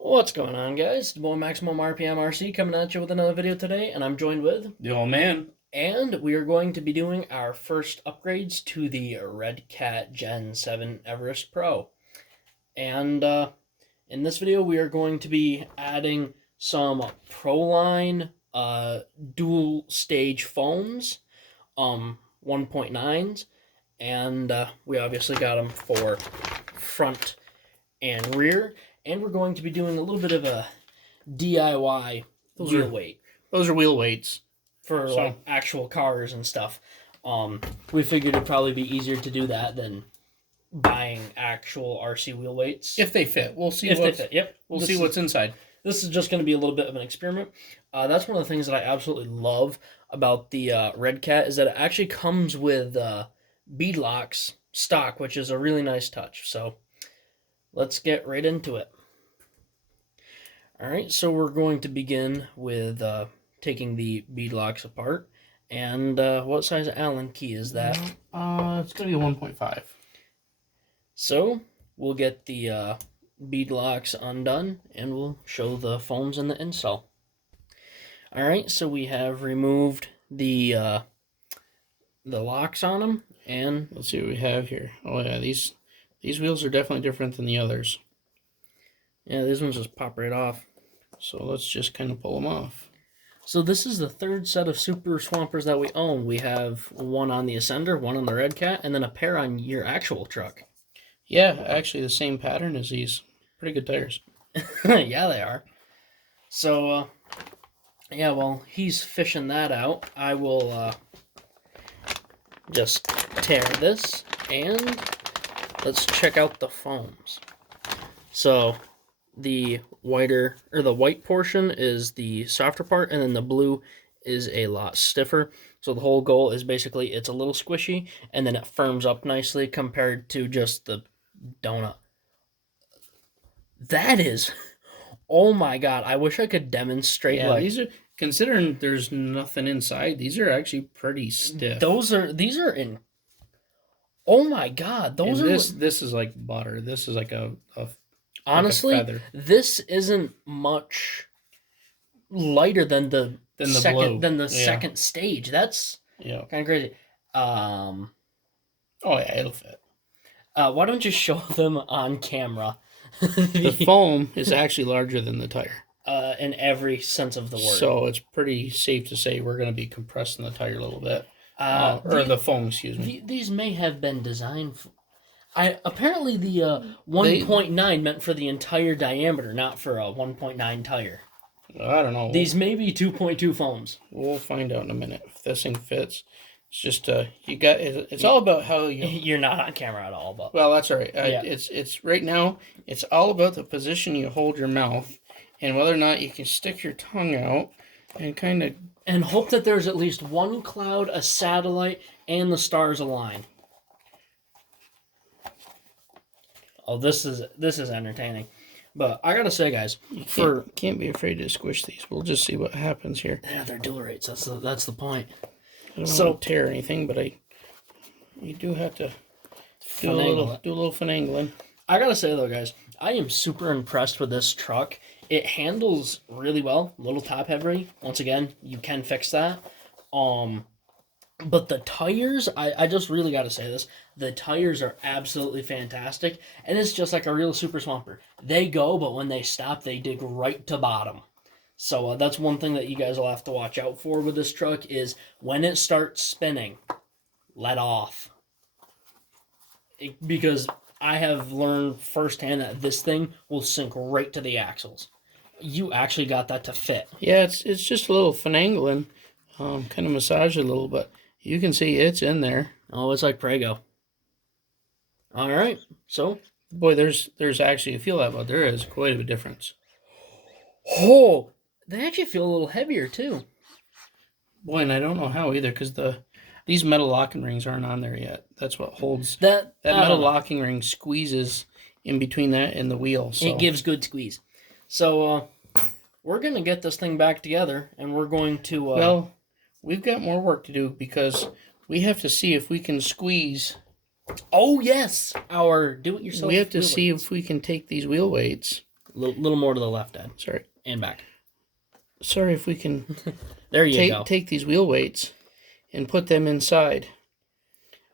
What's going on, guys? The boy Maximum RPM RC coming at you with another video today, and I'm joined with, The old man. and we are going to be doing our first upgrades to the Red Cat Gen 7 Everest Pro. And in this video, we are going to be adding some Proline dual stage foams, 1.9s, and we obviously got them for front and rear. And we're going to be doing a little bit of a DIY wheel weight Those are wheel weights. for like actual cars and stuff. We figured it'd probably be easier to do that than buying actual RC wheel weights. If they fit. We'll see If they fit, yep. We'll see what's inside. This is just going to be a little bit of an experiment. That's one of the things that I absolutely love about the Red Cat is that it actually comes with bead locks stock, which is a really nice touch. So let's get right into it. All right, so we're going to begin with taking the bead locks apart. And what size Allen key is that? It's going to be a 1.5. So we'll get the bead locks undone, and we'll show the foams and the install. All right, so we have removed the locks on them, and let's see what we have here. Oh yeah, these wheels are definitely different than the others. Yeah, these ones just pop right off. So let's just kind of pull them off. So this is the third set of Super Swampers that we own. We have one on the Ascender, one on the Red Cat, and then a pair on your actual truck. Yeah, actually the same pattern as these. Pretty good tires. Yeah, they are. So, yeah, while he's fishing that out, I will just tear this, and let's check out the foams. So the white portion is the softer part, and then the blue is a lot stiffer. So the whole goal is basically it's a little squishy, and then it firms up nicely compared to just the donut. That is, oh my god! I wish I could demonstrate. Yeah, these are, considering there's nothing inside, these are actually pretty stiff. These are in. Oh my god! This is like butter. This is like a honestly, like a feather. This isn't much lighter than the second stage. That's kind of crazy. Oh yeah, it'll fit. Why don't you show them on camera? The foam is actually larger than the tire. In every sense of the word. So it's pretty safe to say we're going to be compressing the tire a little bit. Or the foam, excuse me. These may have been designed apparently the 1.9 meant for the entire diameter, not for a 1.9 tire. I don't know. These may be 2.2 foams. We'll find out in a minute if this thing fits. It's just it's all about how you're not on camera at all, but well, that's all right. It's right now. It's all about the position you hold your mouth and whether or not you can stick your tongue out and kind of and hope that there's at least one cloud, a satellite, and the stars align. Oh, this is entertaining. But I gotta say, guys, can't be afraid to squish these. We'll just see what happens here. Yeah, they're dual rates. That's the point. I don't want to tear anything, but you do have to do a little finagling. I gotta say though, guys, I am super impressed with this truck. It handles really well. A little top heavy. Once again, you can fix that. But the tires, I just really got to say this. The tires are absolutely fantastic. And it's just like a real Super Swamper. They go, but when they stop, they dig right to bottom. So that's one thing that you guys will have to watch out for with this truck is when it starts spinning, let off. Because I have learned firsthand that this thing will sink right to the axles. You actually got that to fit. Yeah, it's just a little finagling. Kind of massage it a little, but you can see it's in there. Oh, it's like Prego. All right, so boy, there's actually, you feel that, but there is quite a difference. Oh, they actually feel a little heavier too. Boy, and I don't know how either, because these metal locking rings aren't on there yet. That's what holds that metal locking ring squeezes in between that and the wheel. So it gives good squeeze. So we're gonna get this thing back together, and we're going to. Well, we've got more work to do because we have to see if we can squeeze. Oh yes, our do-it-yourself. We have to see if we can take these wheel weights little more to the left, Dad, Sorry. and back. Sorry if we can There you go. take these wheel weights and put them inside.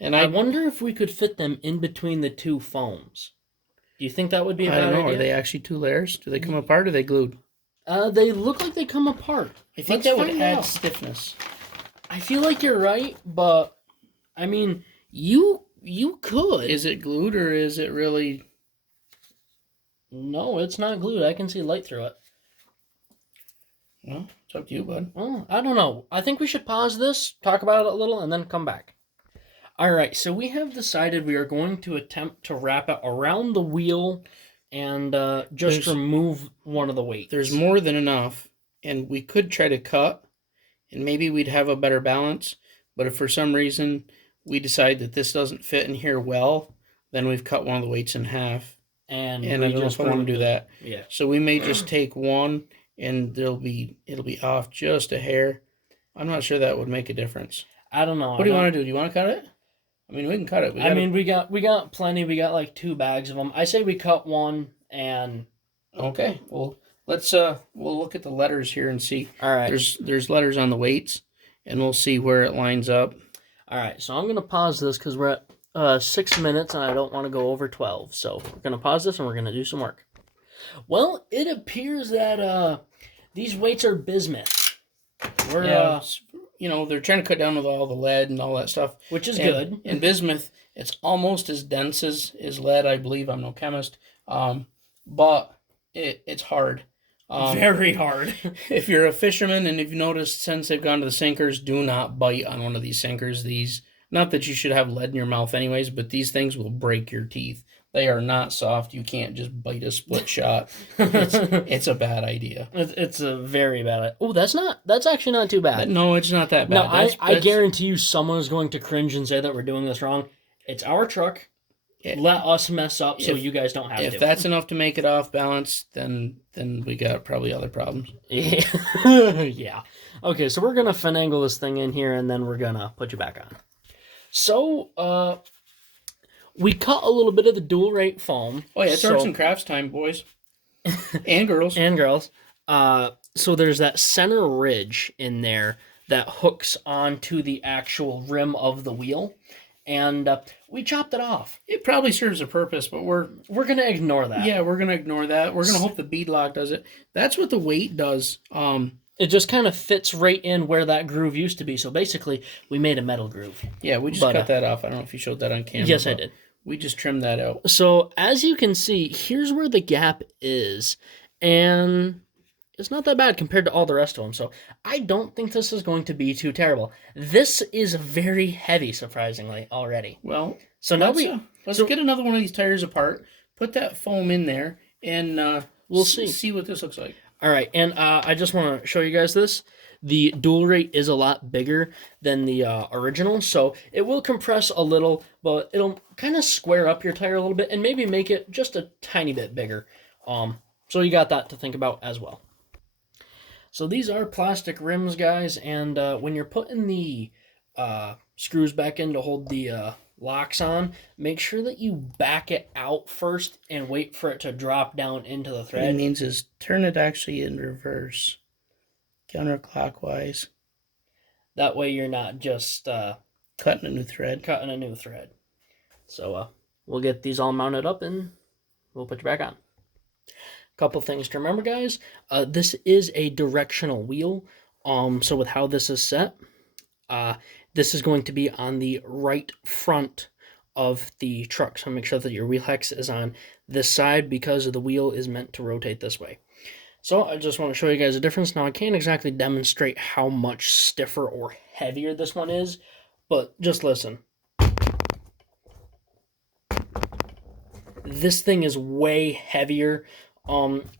And I wonder if we could fit them in between the two foams. Do you think that would be a I bad don't know. idea? Are they actually 2 layers? Do they come apart or are they glued? They look like they come apart. I think Let's that would find add out. stiffness. I feel like you're right, but I mean, you could. Is it glued or is it really... No, it's not glued. I can see light through it. Well, it's up to you, bud. Well, I don't know. I think we should pause this, talk about it a little, and then come back. All right, so we have decided we are going to attempt to wrap it around the wheel and just remove one of the weights. There's more than enough, and we could try to cut, and maybe we'd have a better balance. But if for some reason we decide that this doesn't fit in here well, then we've cut one of the weights in half. And I don't know if I want to do that. Yeah. So we may just take one, and it'll be off just a hair. I'm not sure that would make a difference. I don't know. What do you want to do? Do you want to cut it? I mean, we can cut it. We got plenty. We got like 2 bags of them. I say we cut one and. Okay. Well, let's we'll look at the letters here and see. All right. There's letters on the weights, and we'll see where it lines up. All right. So I'm gonna pause this because we're at 6 minutes and I don't want to go over 12. So we're gonna pause this and we're gonna do some work. Well, it appears that these weights are bismuth. We're they're trying to cut down with all the lead and all that stuff, which is good. And bismuth, it's almost as dense as lead, I believe. I'm no chemist, but it's hard. Very hard. If you're a fisherman and you've noticed since they've gone to the sinkers, do not bite on one of these sinkers. Not that you should have lead in your mouth anyways, but these things will break your teeth. They are not soft. You can't just bite a split shot. It's a bad idea. It's a very bad idea. Oh, that's actually not too bad. No, it's not that bad. No, I guarantee you someone is going to cringe and say that we're doing this wrong. It's our truck. Let us mess up so you guys don't have to. If that's enough to make it off balance, then we got probably other problems. Yeah. Okay, so we're going to finagle this thing in here and then we're going to put you back on. So, we cut a little bit of the dual rate foam. Oh yeah, it's arts and crafts time, boys and girls. And girls. So there's that center ridge in there that hooks onto the actual rim of the wheel, and we chopped it off. It probably serves a purpose, but we're gonna ignore that. Yeah, we're gonna ignore that. We're gonna hope the bead lock does it. That's what the weight does. It just kind of fits right in where that groove used to be. So basically, we made a metal groove. Yeah, we just cut that off. I don't know if you showed that on camera. Yes, I did. We just trimmed that out. So as you can see, here's where the gap is. And it's not that bad compared to all the rest of them. So I don't think this is going to be too terrible. This is very heavy, surprisingly, already. Well, so now let's get another one of these tires apart, put that foam in there, and we'll see what this looks like. All right, and I just want to show you guys this. The dual rate is a lot bigger than the original, so it will compress a little, but it'll kind of square up your tire a little bit and maybe make it just a tiny bit bigger. So you got that to think about as well. So these are plastic rims, guys, and when you're putting the screws back in to hold the locks on, make sure that you back it out first and wait for it to drop down into the thread. What it means is turn it actually in reverse. Counterclockwise. That way you're not just cutting a new thread. So we'll get these all mounted up and we'll put you back on. Couple things to remember, guys. This is a directional wheel. So with how this is set, this is going to be on the right front of the truck. So make sure that your wheel hex is on this side because the wheel is meant to rotate this way. So I just want to show you guys a difference. Now I can't exactly demonstrate how much stiffer or heavier this one is, but just listen. This thing is way heavier.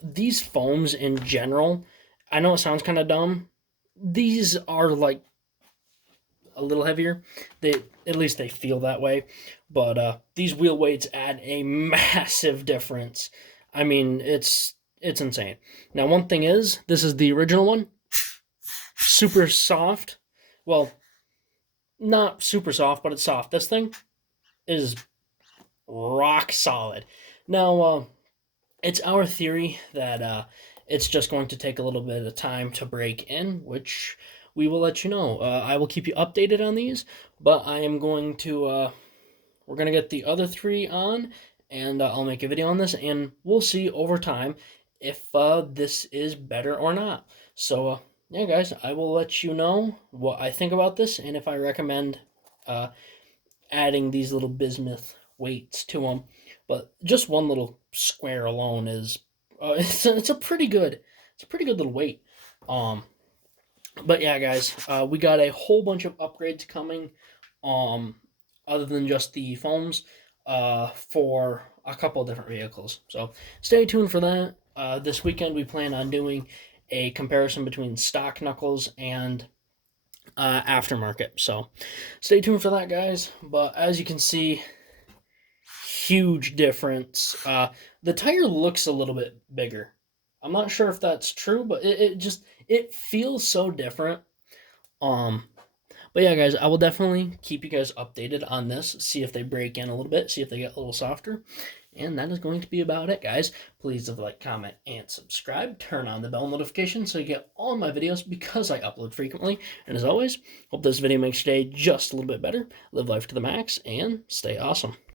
These foams in general, I know it sounds kind of dumb. These are like a little heavier. At least they feel that way. But these wheel weights add a massive difference. I mean, it's insane. Now, one thing is, this is the original one. Super soft. Well, not super soft, but it's soft. This thing is rock solid. Now, it's our theory that it's just going to take a little bit of time to break in, which we will let you know. I will keep you updated on these, but I am going to we're gonna get the other three on, and I'll make a video on this, and we'll see over time if this is better or not. So yeah, guys, I will let you know what I think about this and if I recommend uh, adding these little bismuth weights to them. But just one little square alone is it's a pretty good little weight. Um, but yeah, guys, we got a whole bunch of upgrades coming. Um, other than just the foams, for a couple of different vehicles. So stay tuned for that. This weekend we plan on doing a comparison between stock Knuckles and aftermarket. So stay tuned for that, guys. But as you can see, huge difference. The tire looks a little bit bigger. I'm not sure if that's true, but it feels so different. Um, but yeah, guys, I will definitely keep you guys updated on this. See if they break in a little bit. See if they get a little softer. And that is going to be about it, guys. Please like, comment, and subscribe. Turn on the bell notification so you get all of my videos because I upload frequently. And as always, hope this video makes your day just a little bit better. Live life to the max and stay awesome.